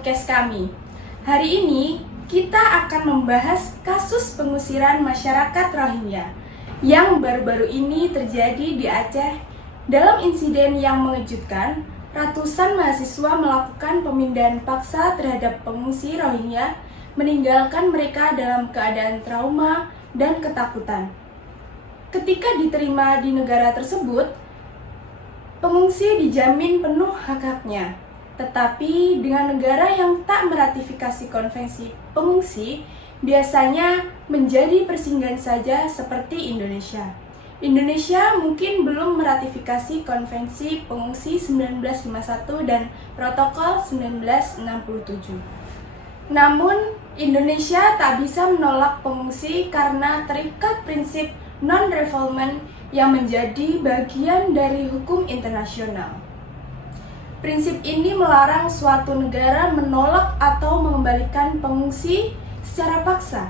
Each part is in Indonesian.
podcast kami. Hari ini kita akan membahas kasus pengusiran masyarakat Rohingya yang baru-baru ini terjadi di Aceh. Dalam insiden yang mengejutkan, ratusan mahasiswa melakukan pemindahan paksa terhadap pengungsi Rohingya, meninggalkan mereka dalam keadaan trauma dan ketakutan. Ketika diterima di negara tersebut, pengungsi dijamin penuh hak-haknya. Tetapi dengan negara yang tak meratifikasi konvensi pengungsi, biasanya menjadi persinggahan saja seperti Indonesia. Indonesia mungkin belum meratifikasi konvensi pengungsi 1951 dan protokol 1967. Namun, Indonesia tak bisa menolak pengungsi karena terikat prinsip non-refoulement yang menjadi bagian dari hukum internasional. Prinsip ini melarang suatu negara menolak atau mengembalikan pengungsi secara paksa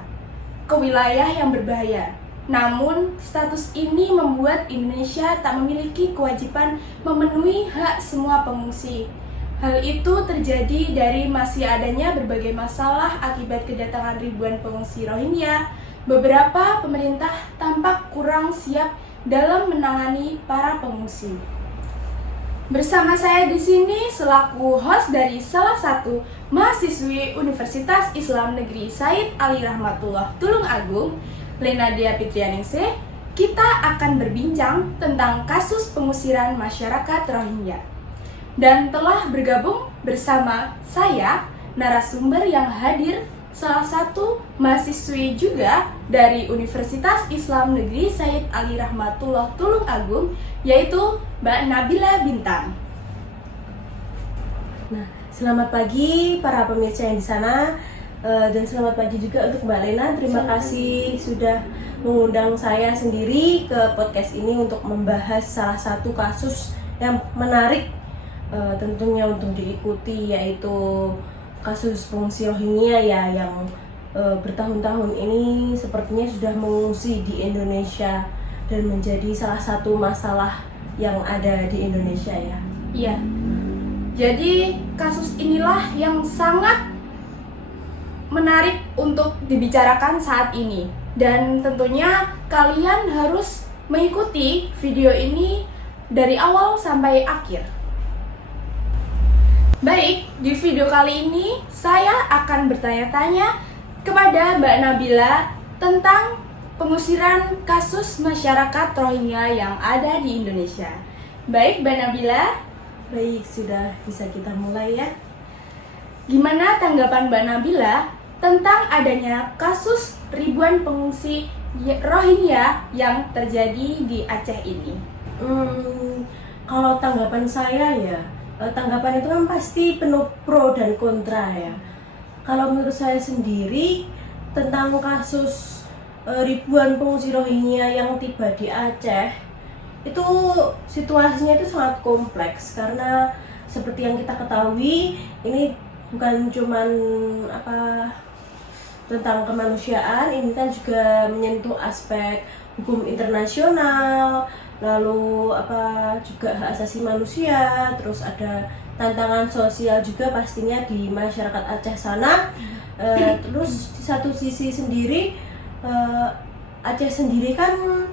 ke wilayah yang berbahaya. Namun, status ini membuat Indonesia tak memiliki kewajiban memenuhi hak semua pengungsi. Hal itu terjadi dari masih adanya berbagai masalah akibat kedatangan ribuan pengungsi Rohingya. Beberapa pemerintah tampak kurang siap dalam menangani para pengungsi. Bersama saya di sini selaku host dari salah satu mahasiswi Universitas Islam Negeri Said Ali Rahmatullah Tulungagung, Lena Dia Fitrianingsih, kita akan berbincang tentang kasus pengusiran masyarakat Rohingya. Dan telah bergabung bersama saya, narasumber yang hadir, salah satu mahasiswi juga dari Universitas Islam Negeri Said Ali Rahmatullah Tulungagung, yaitu Mbak Nabila Bintang. Nah, selamat pagi para pemirsa yang di sana, dan selamat pagi juga untuk Mbak Lena. Terima kasih sudah mengundang saya sendiri ke podcast ini untuk membahas salah satu kasus yang menarik tentunya untuk diikuti, yaitu kasus pengungsi Rohingya ya yang bertahun-tahun ini sepertinya sudah mengungsi di Indonesia dan menjadi salah satu masalah yang ada di Indonesia ya. Iya. Jadi kasus inilah yang sangat menarik untuk dibicarakan saat ini. Dan tentunya kalian harus mengikuti video ini dari awal sampai akhir. Baik, di video kali ini saya akan bertanya-tanya kepada Mbak Nabila tentang pengusiran kasus masyarakat Rohingya yang ada di Indonesia. Baik, Mbak Nabila. Baik, sudah bisa kita mulai ya. Gimana tanggapan Mbak Nabila tentang adanya kasus ribuan pengungsi Rohingya yang terjadi di Aceh ini? Kalau tanggapan saya ya, tanggapan itu kan pasti penuh pro dan kontra ya. Kalau menurut saya sendiri tentang kasus ribuan pengungsi Rohingya yang tiba di Aceh, itu situasinya itu sangat kompleks karena seperti yang kita ketahui ini bukan cuman tentang kemanusiaan, ini kan juga menyentuh aspek hukum internasional, lalu juga hak asasi manusia, terus ada tantangan sosial juga pastinya di masyarakat Aceh sana. Terus di satu sisi sendiri Aceh sendiri kan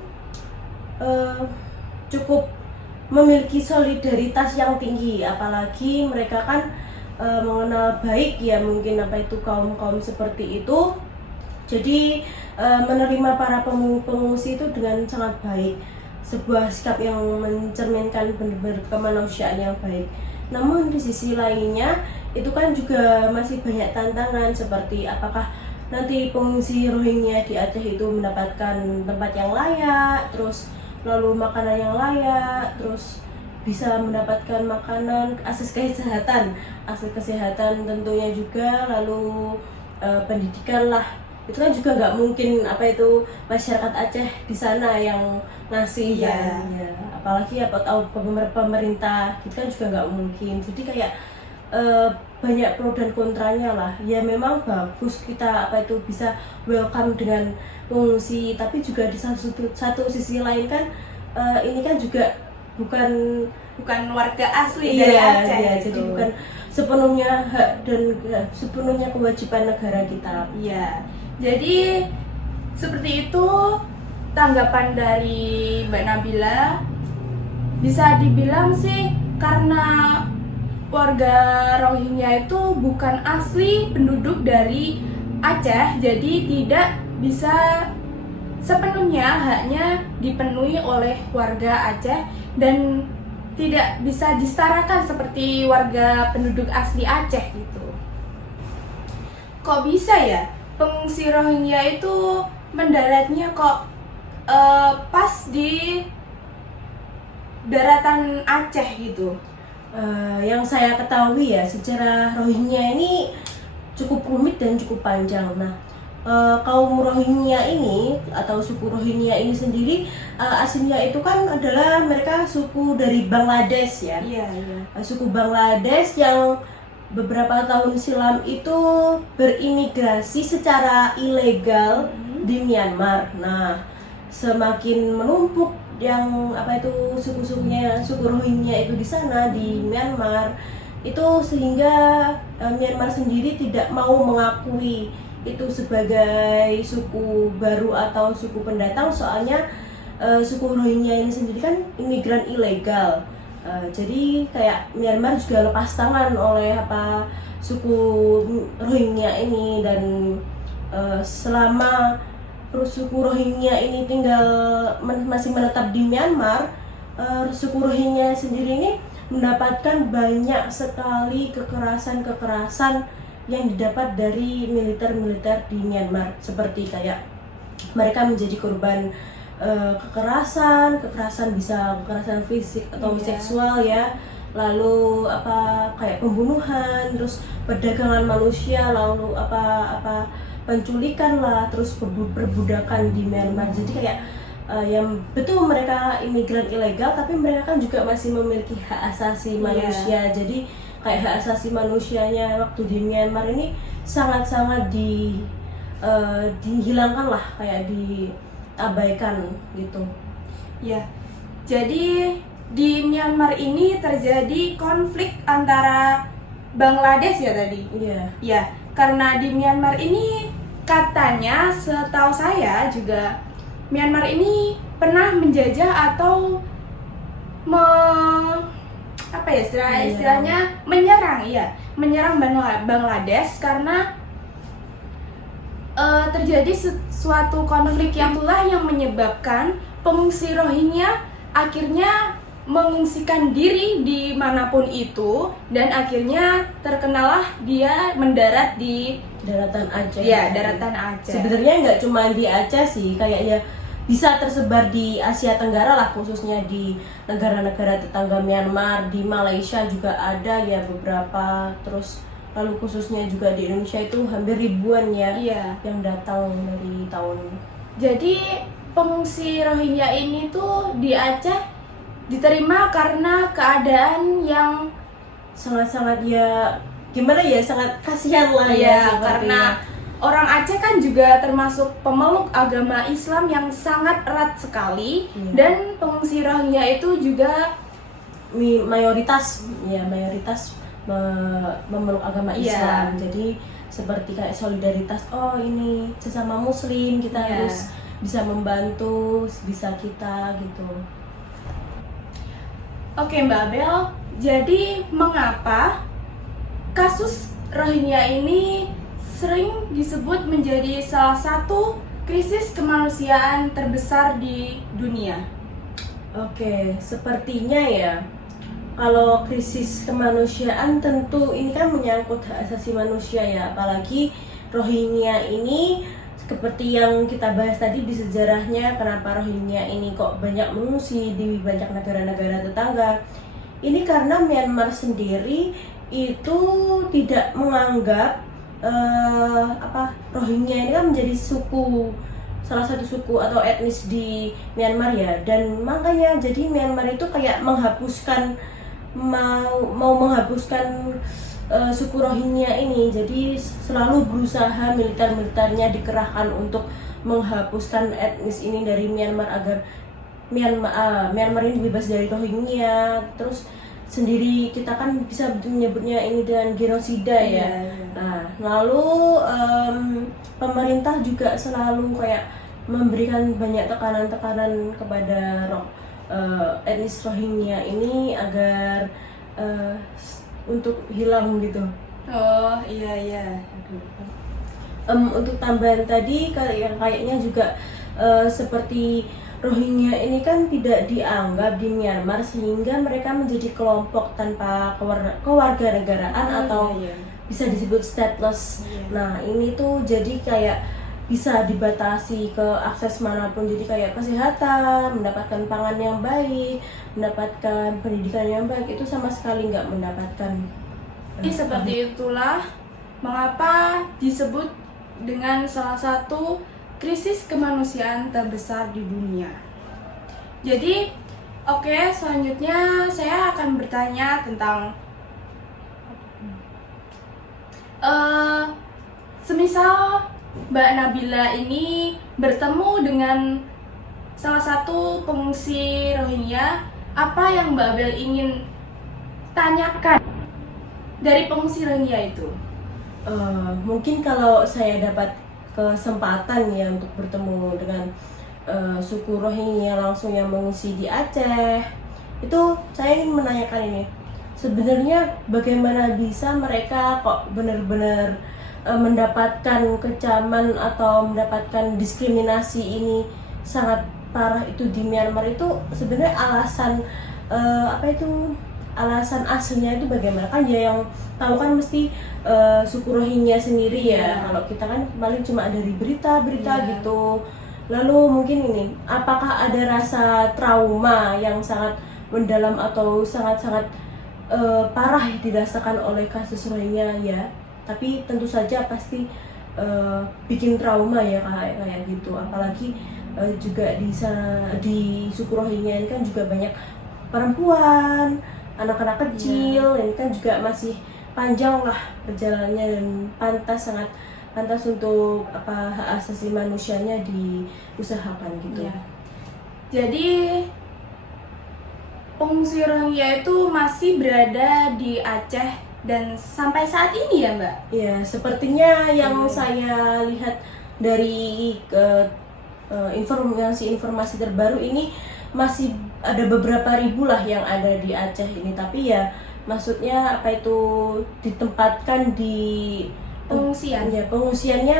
cukup memiliki solidaritas yang tinggi, apalagi mereka kan mengenal baik ya mungkin kaum seperti itu. Jadi menerima para pengungsi itu dengan sangat baik, sebuah sikap yang mencerminkan benar-benar kemanusiaan yang baik. Namun di sisi lainnya itu kan juga masih banyak tantangan, seperti apakah nanti pengungsi Rohingya di Aceh itu mendapatkan tempat yang layak, terus lalu makanan yang layak, terus bisa mendapatkan makanan, akses kesehatan tentunya juga, lalu pendidikan lah. Itu kan juga nggak mungkin masyarakat Aceh di sana yang ngasih kan ya. Apalagi pemerintah itu kan juga nggak mungkin. Jadi kayak banyak pro dan kontranya lah. Ya memang bagus kita bisa welcome dengan pengungsi, tapi juga di satu sisi lain kan ini kan juga bukan warga asli dari Aceh iya, gitu. jadi bukan sepenuhnya hak dan sepenuhnya kewajiban negara kita. Iya, jadi seperti itu tanggapan dari Mbak Nabila. Bisa dibilang sih karena warga Rohingya itu bukan asli penduduk dari Aceh, jadi tidak bisa sepenuhnya haknya dipenuhi oleh warga Aceh dan tidak bisa disetarakan seperti warga penduduk asli Aceh gitu. Kok bisa ya pengungsi Rohingya itu mendaratnya kok pas di daratan Aceh gitu? Yang saya ketahui ya, sejarah Rohingya ini cukup rumit dan cukup panjang. Nah, kaum Rohingya ini atau suku Rohingya ini sendiri aslinya itu kan adalah mereka suku dari Bangladesh ya. Iya, iya. Suku Bangladesh yang beberapa tahun silam itu berimigrasi secara ilegal di Myanmar. Nah, semakin menumpuk yang suku-sukunya, suku Rohingya itu di sana di Myanmar itu, sehingga Myanmar sendiri tidak mau mengakui itu sebagai suku baru atau suku pendatang, soalnya suku Rohingya ini sendiri kan imigran ilegal. Jadi kayak Myanmar juga lepas tangan oleh suku Rohingya ini, dan selama suku Rohingya ini masih menetap di Myanmar, suku Rohingya sendiri ini mendapatkan banyak sekali kekerasan yang didapat dari militer di Myanmar, seperti kayak mereka menjadi korban kekerasan bisa kekerasan fisik atau seksual ya, lalu kayak pembunuhan, terus perdagangan manusia, lalu penculikan lah, terus perbudakan di Myanmar. Jadi kayak yang betul mereka imigran ilegal, tapi mereka kan juga masih memiliki hak asasi manusia. Jadi kayak hak asasi manusianya waktu di Myanmar ini sangat-sangat dihilangkan lah, kayak diabaikan gitu. Ya, jadi di Myanmar ini terjadi konflik antara Bangladesh ya tadi. Iya. Ya, karena di Myanmar ini katanya, setahu saya juga Myanmar ini pernah menjajah atau istilahnya menyerang Bangladesh, karena terjadi suatu konflik yang menyebabkan pengungsi Rohingya akhirnya mengungsikan diri di manapun itu, dan akhirnya terkenalah dia mendarat di daratan Aceh. Ya, daratan Aceh. Sebenarnya nggak cuma di Aceh sih, kayaknya bisa tersebar di Asia Tenggara lah, khususnya di negara-negara tetangga Myanmar. Di Malaysia juga ada ya beberapa, terus lalu khususnya juga di Indonesia itu hampir ribuan ya, yang datang dari tahun. Jadi pengungsi Rohingya ini tuh di Aceh diterima karena keadaan yang sangat-sangat sangat kasihan lah ya, karena orang Aceh kan juga termasuk pemeluk agama Islam yang sangat erat sekali, dan pengungsi Rohingya itu juga mayoritas memeluk agama Islam. Jadi seperti kayak solidaritas, ini sesama Muslim, kita harus bisa membantu bisa kita gitu. Oke Mbak Bel, jadi mengapa kasus Rohingya ini sering disebut menjadi salah satu krisis kemanusiaan terbesar di dunia? Oke, sepertinya ya, kalau krisis kemanusiaan tentu ini kan menyangkut hak asasi manusia ya, apalagi Rohingya ini seperti yang kita bahas tadi di sejarahnya, kenapa Rohingya ini kok banyak mengungsi di banyak negara-negara tetangga. Ini karena Myanmar sendiri itu tidak menganggap Rohingya ini kan menjadi salah satu suku atau etnis di Myanmar ya, dan makanya jadi Myanmar itu kayak mau menghapuskan suku Rohingya ini. Jadi selalu berusaha militernya dikerahkan untuk menghapuskan etnis ini dari Myanmar agar Myanmar ini bebas dari Rohingya, terus sendiri kita kan bisa menyebutnya ini dengan genosida ya. Iya, iya. Nah, lalu pemerintah juga selalu kayak memberikan banyak tekanan-tekanan kepada etnis Rohingya ini agar untuk hilang gitu. Oh iya iya. Untuk tambahan tadi yang kayaknya juga seperti Rohingya ini kan tidak dianggap di Myanmar sehingga mereka menjadi kelompok tanpa kewarganegaraan atau iya. bisa disebut stateless. Iya. Nah ini tuh jadi kayak bisa dibatasi ke akses manapun, jadi kayak kesehatan, mendapatkan pangan yang baik, mendapatkan pendidikan yang baik, itu sama sekali nggak mendapatkan. Jadi seperti itulah mengapa disebut dengan salah satu krisis kemanusiaan terbesar di dunia. Jadi, oke, selanjutnya saya akan bertanya tentang semisal Mbak Nabila ini bertemu dengan salah satu pengungsi Rohingya, apa yang Mbak Abel ingin tanyakan dari pengungsi Rohingya itu? Mungkin kalau saya dapat kesempatan ya untuk bertemu dengan suku Rohingya langsung yang mengungsi di Aceh, itu saya ingin menanyakan ini, sebenarnya bagaimana bisa mereka kok benar-benar mendapatkan kecaman atau mendapatkan diskriminasi ini sangat parah itu di Myanmar, itu sebenarnya alasan alasan aslinya itu bagaimana? Kan ya yang tahu kan mesti suku Rohingya sendiri ya. Iya. Kalau kita kan paling cuma dari berita-berita Iya. gitu. Lalu mungkin ini, apakah ada rasa trauma yang sangat mendalam atau sangat-sangat parah dirasakan oleh kasus Rohingya ya? Tapi tentu saja pasti bikin trauma ya kayak gitu. Apalagi juga di suku Rohingya ini kan juga banyak perempuan, anak-anak kecil, ini kan juga masih panjang lah perjalanannya dan sangat pantas untuk hak asasi manusianya diusahakan gitu. Ya. Jadi pengungsi Rohingya itu masih berada di Aceh dan sampai saat ini ya Mbak? Ya, sepertinya yang saya lihat dari informasi terbaru ini masih ada beberapa ribu lah yang ada di Aceh ini, tapi ya maksudnya ditempatkan di Pengungsian. Ya, pengungsiannya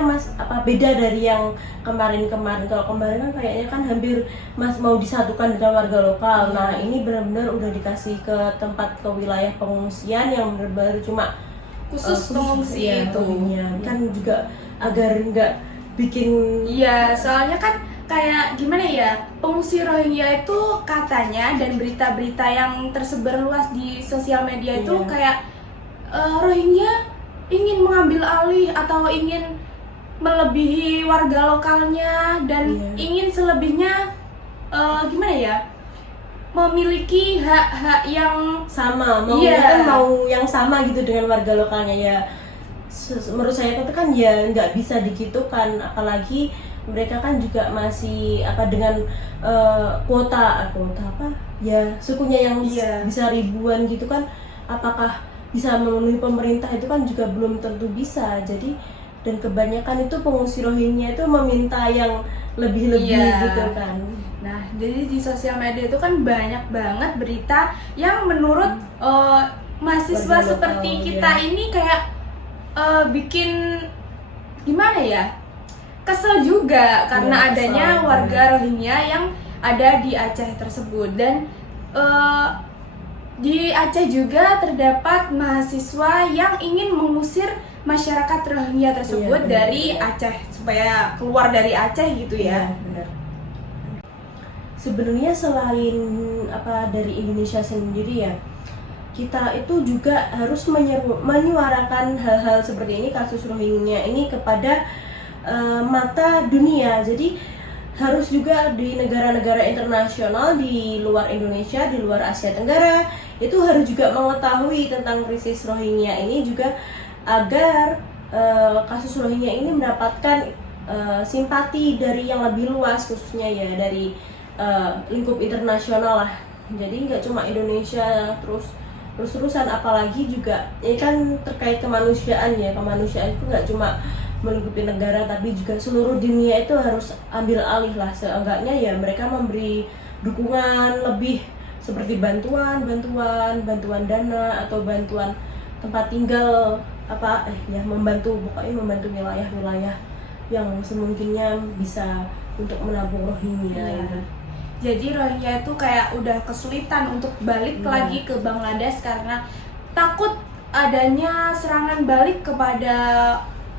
beda dari yang kemarin-kemarin. Kalau kemarin kan kayaknya kan hampir mau disatukan dengan warga lokal. Nah, ini benar-benar udah dikasih ke wilayah pengungsian yang benar-benar cuma Khusus pengungsi ya, itu. kan juga agar nggak bikin Iya, soalnya kan kayak gimana ya, pengungsi Rohingya itu katanya dan berita-berita yang tersebar luas di sosial media itu Iya. kayak Rohingya ingin mengambil alih atau ingin melebihi warga lokalnya dan Iya. ingin selebihnya gimana ya, memiliki hak-hak yang sama, Iya. kan mau yang sama gitu dengan warga lokalnya ya. Menurut saya itu kan ya nggak bisa digitukan, apalagi mereka kan juga masih dengan kuota apa ya, sukunya yang Iya. bisa ribuan gitu kan, apakah bisa memenuhi pemerintah itu kan juga belum tentu bisa. Jadi dan kebanyakan itu pengungsi Rohingya itu meminta yang lebih-lebih Iya. gitu kan. Nah, jadi di sosial media itu kan banyak banget berita yang menurut mahasiswa Warga lokal, seperti kita ya. ini kayak bikin gimana ya, kesel juga karena Iya, adanya kesel, warga Rohingya yang ada di Aceh tersebut. Dan di Aceh juga terdapat mahasiswa yang ingin mengusir masyarakat Rohingya tersebut Iya, benar, dari benar. Aceh supaya keluar dari Aceh gitu ya. Iya, benar. Sebenarnya selain dari Indonesia sendiri ya, kita itu juga harus menyuarakan hal-hal seperti ini, kasus Rohingya ini kepada mata dunia. Jadi harus juga di negara-negara internasional di luar Indonesia, di luar Asia Tenggara, itu harus juga mengetahui tentang krisis Rohingya ini juga, agar kasus Rohingya ini mendapatkan simpati dari yang lebih luas, khususnya ya dari lingkup internasional lah. Jadi nggak cuma Indonesia terus-terusan, apalagi juga ini kan terkait kemanusiaan ya. Kemanusiaan itu nggak cuma melingkupi negara tapi juga seluruh dunia itu harus ambil alih lah. Seenggaknya ya mereka memberi dukungan lebih seperti bantuan dana atau bantuan tempat tinggal membantu wilayah-wilayah yang semungkinnya bisa untuk menampung Rohingya. Iya. Jadi Rohingya itu kayak udah kesulitan untuk balik lagi ke Bangladesh karena takut adanya serangan balik kepada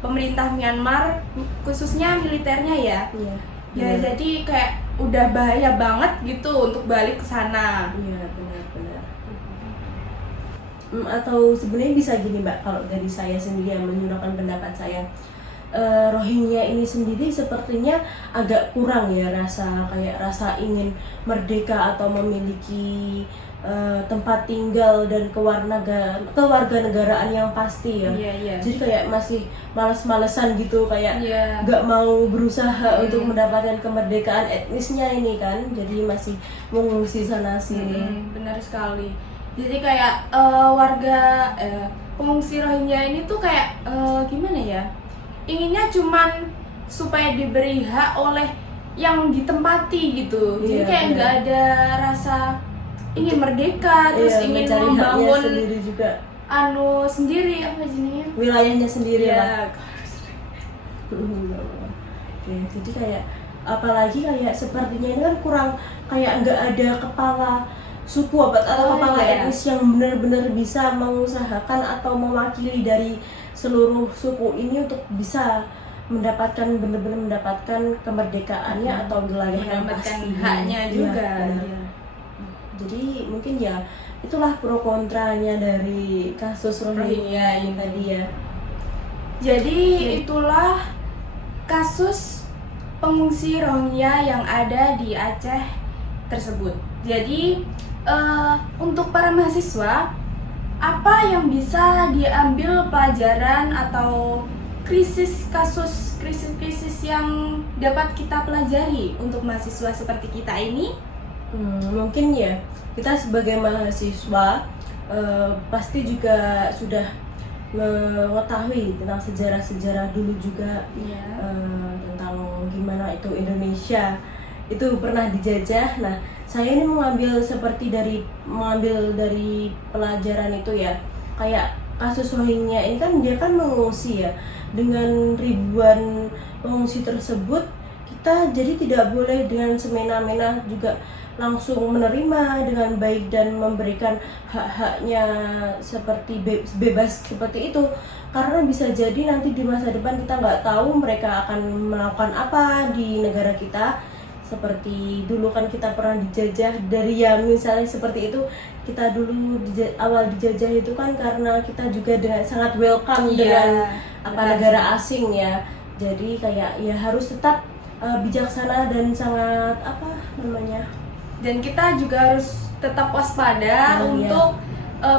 pemerintah Myanmar, khususnya militernya ya. Iya. Ya jadi kayak udah bahaya banget gitu untuk balik ke sana. Iya, benar-benar. Atau sebenarnya bisa gini Mbak, kalau dari saya sendiri yang menyuarakan pendapat saya, Rohingya ini sendiri sepertinya agak kurang ya rasa ingin merdeka atau memiliki tempat tinggal dan kewarganegaraan yang pasti ya. Iya. Jadi kayak masih males-malesan gitu, kayak Iya. nggak mau berusaha untuk mendapatkan kemerdekaan etnisnya ini kan. Jadi masih mengungsi sana sini. Benar sekali. Jadi kayak pengungsi Rohingya ini tuh kayak gimana ya? Inginnya cuman supaya diberi hak oleh yang ditempati gitu. Jadi Iya, kayak benar. nggak ada rasa ingin merdeka, terus Iya, ingin mencari haknya membangun sendiri juga, sendiri apa jenisnya? wilayahnya sendiri Ya, lah. Oke, jadi kayak apalagi kayak sepertinya ini kan kurang, kayak nggak ada kepala suku atau kepala iya. etnis yang benar-benar bisa mengusahakan atau mewakili dari seluruh suku ini untuk bisa benar-benar mendapatkan kemerdekaannya atau wilayah yang mendapatkan pasti. haknya Iya, juga. benar. Iya. Jadi mungkin ya itulah pro kontranya dari kasus Rohingya ini tadi ya. Jadi itulah kasus pengungsi Rohingya yang ada di Aceh tersebut. Jadi untuk para mahasiswa, apa yang bisa diambil pelajaran atau krisis yang dapat kita pelajari untuk mahasiswa seperti kita ini? Mungkin ya kita sebagai mahasiswa pasti juga sudah mengetahui tentang sejarah-sejarah dulu juga, tentang gimana itu Indonesia itu pernah dijajah. Nah, saya ini mengambil dari pelajaran itu ya, kayak kasus Rohingya ini kan dia kan mengungsi ya, dengan ribuan pengungsi tersebut kita jadi tidak boleh dengan semena-mena juga langsung menerima dengan baik dan memberikan hak-haknya seperti bebas seperti itu, karena bisa jadi nanti di masa depan kita nggak tahu mereka akan melakukan apa di negara kita. Seperti dulu kan kita pernah dijajah dari ya misalnya seperti itu, kita dulu awal dijajah itu kan karena kita juga dengan sangat welcome dengan negara asing ya. Jadi kayak ya harus tetap bijaksana dan sangat dan kita juga harus tetap waspada untuk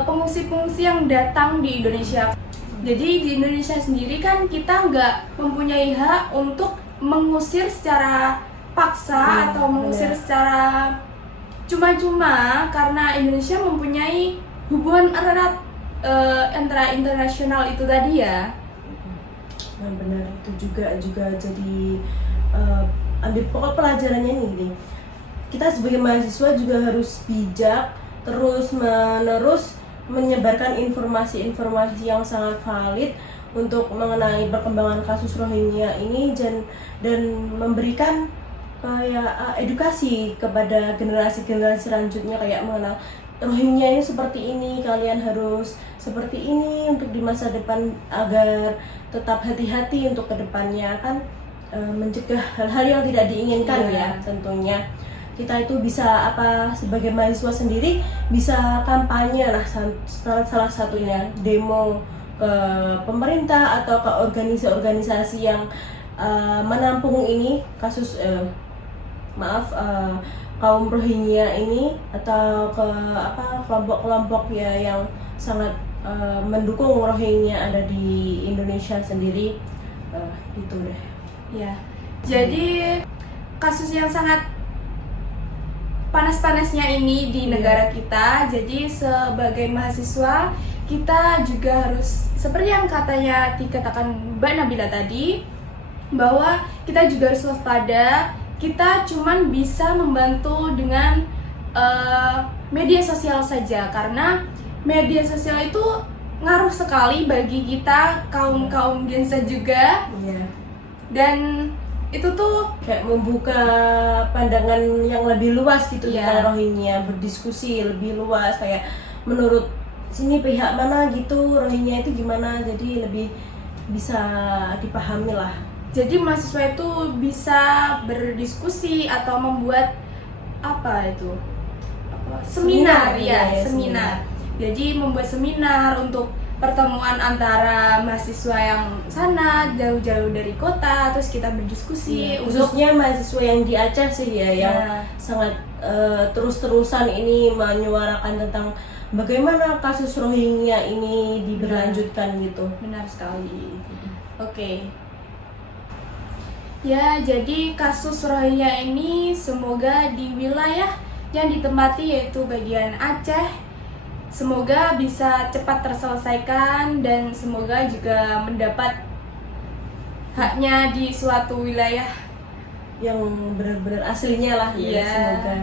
pengungsi-pengungsi yang datang di Indonesia. Jadi di Indonesia sendiri kan kita nggak mempunyai hak untuk mengusir secara paksa atau mengusir secara cuma-cuma, karena Indonesia mempunyai hubungan erat antara internasional itu tadi ya. Nah, benar, itu juga jadi ambil pokok pelajarannya ini. Kita sebagai mahasiswa juga harus bijak terus menerus menyebarkan informasi-informasi yang sangat valid untuk mengenai perkembangan kasus Rohingya ini dan memberikan kayak edukasi kepada generasi-generasi selanjutnya, kayak mengenal Rohingya ini seperti ini, kalian harus seperti ini untuk di masa depan agar tetap hati-hati untuk kedepannya kan, mencegah hal-hal yang tidak diinginkan ya tentunya. Kita itu bisa sebagai mahasiswa sendiri bisa kampanye lah, salah satunya demo ke pemerintah atau ke organisasi yang menampung ini kasus kaum Rohingya ini, atau ke kelompok-kelompok ya yang sangat mendukung Rohingya ada di Indonesia sendiri, gitu deh. Ya, jadi kasus yang sangat panas-panasnya ini di negara kita. Jadi sebagai mahasiswa kita juga harus seperti yang katanya dikatakan Mbak Nabila tadi, bahwa kita juga harus waspada. Kita cuman bisa membantu dengan media sosial saja, karena media sosial itu ngaruh sekali bagi kita kaum Gen Z juga. Iya. Dan itu tuh Kayak membuka pandangan yang lebih luas gitu Iya. tentang Rohingya, berdiskusi lebih luas, kayak menurut sini pihak mana gitu Rohingya itu gimana, jadi lebih bisa dipahami lah. jadi mahasiswa itu bisa berdiskusi atau membuat seminar ya, seminar. Jadi membuat seminar untuk pertemuan antara mahasiswa yang sana jauh-jauh dari kota, terus kita berdiskusi Iya, untuk khususnya mahasiswa yang di Aceh sih ya, yang sangat terus-terusan ini menyuarakan tentang bagaimana kasus Rohingya ini diberlanjutkan gitu. benar sekali. Oke. Ya, jadi kasus Rohingya ini semoga di wilayah yang ditempati yaitu bagian Aceh, semoga bisa cepat terselesaikan dan semoga juga mendapat haknya di suatu wilayah. Yang benar-benar aslinya lah ya, Iya. semoga.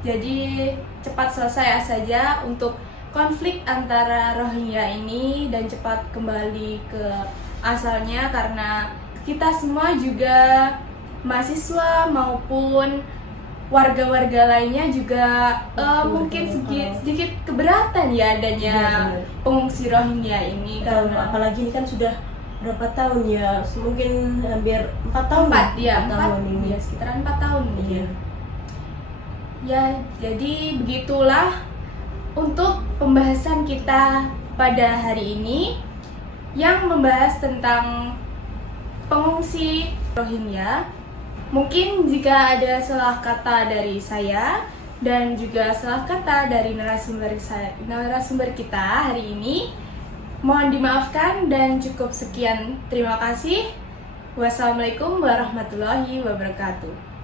Jadi cepat selesai saja untuk konflik antara Rohingya ini dan cepat kembali ke asalnya, karena kita semua juga mahasiswa maupun warga-warga lainnya juga mungkin sedikit keberatan ya adanya Benar. pengungsi Rohingya ini, karena Apalagi ini kan sudah berapa tahun ya, mungkin hampir 4 tahun. 4 tahun ini. ya, sekitaran 4 tahun nih. Iya. Ya, jadi begitulah untuk pembahasan kita pada hari ini yang membahas tentang pengungsi Rohingya. Mungkin jika ada salah kata dari saya dan juga salah kata dari narasumber kita hari ini, mohon dimaafkan dan cukup sekian. Terima kasih. Wassalamualaikum warahmatullahi wabarakatuh.